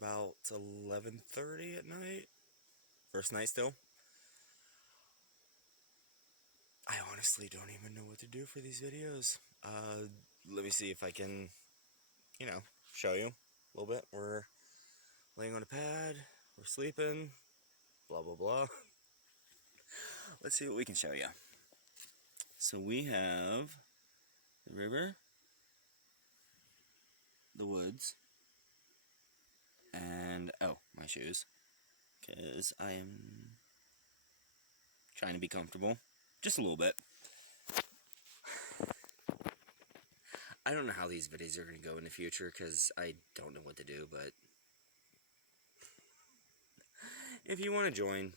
about 11:30 at night. First night still. I honestly don't even know what to do for these videos. Let me see if I can, show you a little bit. We're laying on a pad, we're sleeping, blah, blah, blah. Let's see what we can show you. So we have the river, the woods, and, oh, my shoes, because I am trying to be comfortable, just a little bit. I don't know how these videos are going to go in the future, because I don't know what to do, but if you want to join.